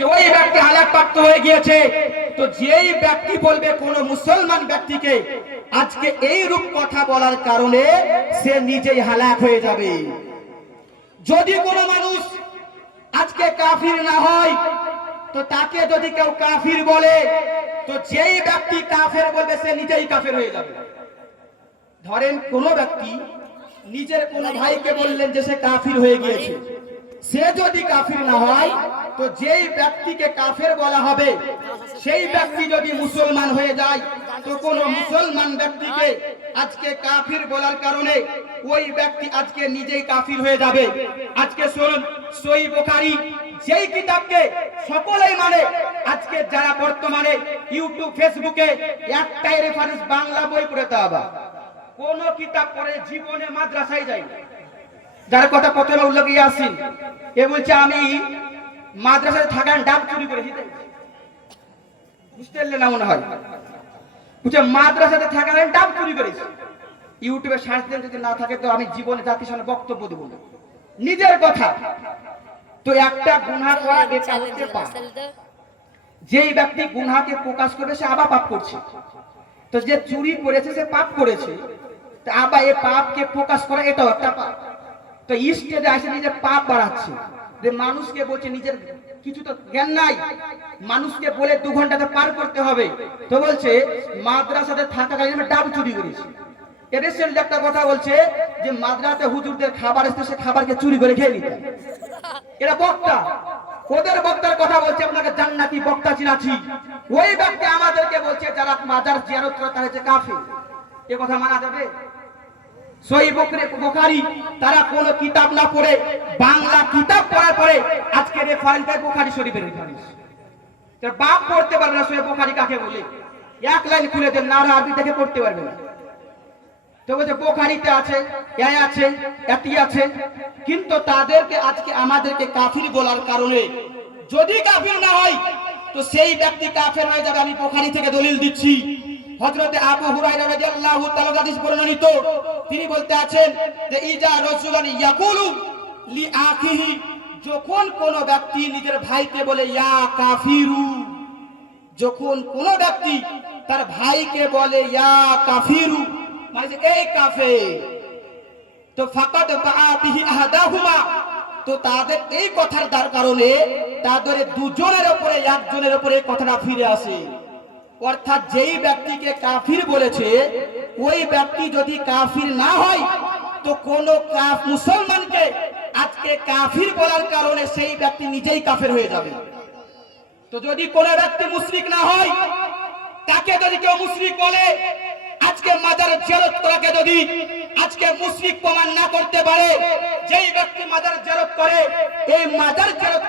যে ওই ব্যক্তি হালাকপ্রাপ্ত হয়ে গিয়েছে। তো যেই ব্যক্তি বলবে কোন মুসলমান ব্যক্তিকে আজকে এই রূপ কথা বলার কারণে সে নিজেই হালাক হয়ে যাবে। যদি কোনো মানুষ আজকে কাফির না হয় তো তাকে যদি কেউ কাফির বলে তো যেই ব্যক্তি কাফের বলবে সে নিজেই কাফের হয়ে যাবে। ধরেন কোন ব্যক্তি নিজের কোন ভাইকে বললেন যে সে কাফির হয়ে গিয়েছে, সে যদি কাফির না হয় তো যেই ব্যক্তিকে কাফের বলা হবে সেই ব্যক্তি যদি মুসলমান হয়ে যায় তো কোন মুসলমান ব্যক্তিকে আজকে কাফির বলার কারণে ওই ব্যক্তি আজকে নিজেই কাফির হয়ে যাবে। আজকে শুনুন, সহিহ বুখারী যেই কিতাবকে সকলেই মানে, আজকে যারা বর্তমানে ইউটিউব ফেসবুকে একটাই রেফারেন্স বাংলা বই পড়তে হবে, কোন কিতাব পড়ে জীবনে মাদ্রাসায় যায়, যার কথা প্রথমে উল্লেখ ইয়াসিন, এ বলছে আমি মাদ্রাসায় থাকার ডাব চুরি করেছি। বুঝতে পারলেন না মনে হয়, বুঝছে মাদ্রাসাতে থাকার ডাব চুরি করেছি। ইউটিউবে সার্চ দেন, যদি না থাকে তো আমি জীবনে জাতির সামনে বক্তব্য দেব না, নিজের কথা। তো একটা গুনাহ করা এটা হচ্ছে পাপ। যেই ব্যক্তি গুনাহকে প্রকাশ করবে সে আবার পাপ করছে। তো যে চুরি করেছে সে পাপ করেছে, তো আবার এই পাপকে প্রকাশ করা এটাও একটা পাপ। তো স্টেজে এসে নিজের পাপ বাড়াচ্ছে, যে মানুষকে বলছে নিজের কিছু তো জ্ঞান নাই, মানুষকে বলে 2 ঘন্টাতে পার করতে হবে। তো বলছে মাদ্রাসাতে থাকাকালীন আমি ডাব চুরি করেছি। রিসেন্ট একটা কথা বলছে যে মাদ্রাসাতে হুজুরদের খাবার আসতে সে খাবারকে চুরি করে খেয়ে নিতে। এরা বক্তা, ওদের বক্তার কথা বলছে আপনাকে জান্নাতি বক্তা চিনাছি। ওই ব্যক্তি আমাদেরকে বলছে যারা মাজার জিয়ারত করে তারা হচ্ছে কাফির। এ কথা মানা যাবে? সহিহ বুখারী তারা কোন কিতাব না পড়ে বাংলা কিতাব পড়ার পরে আজকে রেফারেন্স দেয় বুখারী শরীফের রেফারেন্স। তার বাপ পড়তে পারবে না সহিহ বুখারী কাকে বলে, এক লাইন খুলে দেন না, আরবি থেকে পড়তে পারবে না। তো বলছে বুখারীতে আছে, এই আছে, এটি আছে, কিন্তু তাদেরকে আজকে আমাদেরকে কাফির বলার কারণে যদি কাফির না হয় তো সেই ব্যক্তি কাফের হয়ে যাবে। আমি বুখারী থেকে দলিল দিচ্ছি। হযরতে আবু হুরায়রা রাদিয়াল্লাহু তাআলা হাদিস বর্ণিত, তিনি বলতে আছেন যে ইজা রাসূলুন ইয়াকুলু লি আখিহি, যখন কোন ব্যক্তি নিজের ভাইকে বলে ইয়া কাফিরু, যখন কোন ব্যক্তি তার ভাইকে বলে ইয়া কাফিরু মানে যে এই কাফের, তো ফাকাদ বাআ বিহি আহাদাহুমা, তো তাদের এই কথার কারণে তাদের দুজনের উপরে একজনের উপরে কথাটা ফিরে আসে। অর্থাৎ যেই ব্যক্তিকে কাফির বলেছে ওই ব্যক্তি যদি কাফির না হয় তো কোন মুসলমানকে আজকে কাফির বলার কারণে সেই ব্যক্তি নিজেই কাফের হয়ে যাবে। তো যদি কোন ব্যক্তি মুশরিক না হয়, তাকে যদি কেউ মুশরিক বলে, আজকে মাজার জিয়ারত করাকে যদি আজকে মুশরিক প্রমাণ না করতে পারে, যেই ব্যক্তি মাজার জিয়ারত করে এই মাজার জিয়ারত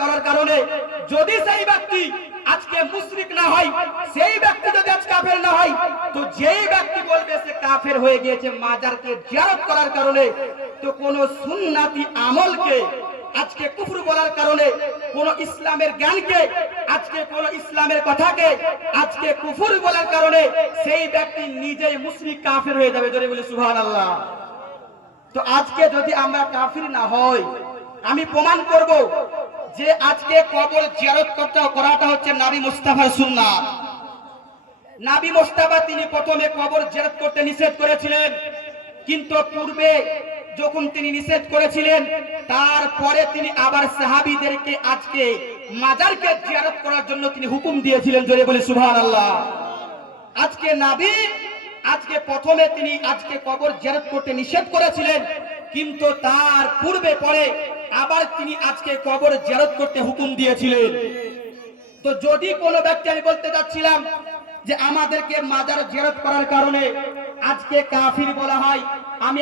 করার কারণে যদি সেই ব্যক্তি আজকে মুশরিক না হয়, সেই ব্যক্তি যদি আজ কাফের না হয়, তো যেই ব্যক্তি বলবে সে কাফের হয়ে গিয়েছে মাজারকে জিয়ারত করার কারণে, তো কোন সুন্নতি আমলকে আজকে কুফর বলার কারণে, কোন ইসলামের জ্ঞানকে আজকে কোন ইসলামের কথাকে আজকে কুফর বলার কারণে সেই ব্যক্তি নিজেই মুশরিক কাফের হয়ে যাবে। জোরে বলি সুবহানাল্লাহ। তো আজকে যদি আমরা কাফির না হই, আমি প্রমাণ করব যে আজকে কবর জিয়ারত করাটা হচ্ছে নবী মুস্তাফার সুন্নাত। নবী মুস্তাফা তিনি প্রথমে কবর জিয়ারত করতে নিষেধ করেছিলেন, কিন্তু পূর্বে যখন তিনি নিষেধ করেছিলেন তারপরে তিনি আবার সাহাবীদেরকে আজকে মাজারকে জিয়ারত করার জন্য তিনি হুকুম দিয়েছিলেন। জোরে বলি সুবহানাল্লাহ। আজকে নবী আজকে প্রথমে তিনি আজকে কবর জিয়ারত করতে নিষেধ করেছিলেন, কিন্তু তার পূর্বে পরে আবার তিনি আজকে কবর জিয়ারত করতে হুকুম দিয়েছিলেন। তো যদি কোনো ব্যক্তি, আমি বলতে চাচ্ছিলাম যে আমাদেরকে মাজার জিয়ারত করার কারণে আজকে কাফির বলা হয়, আমি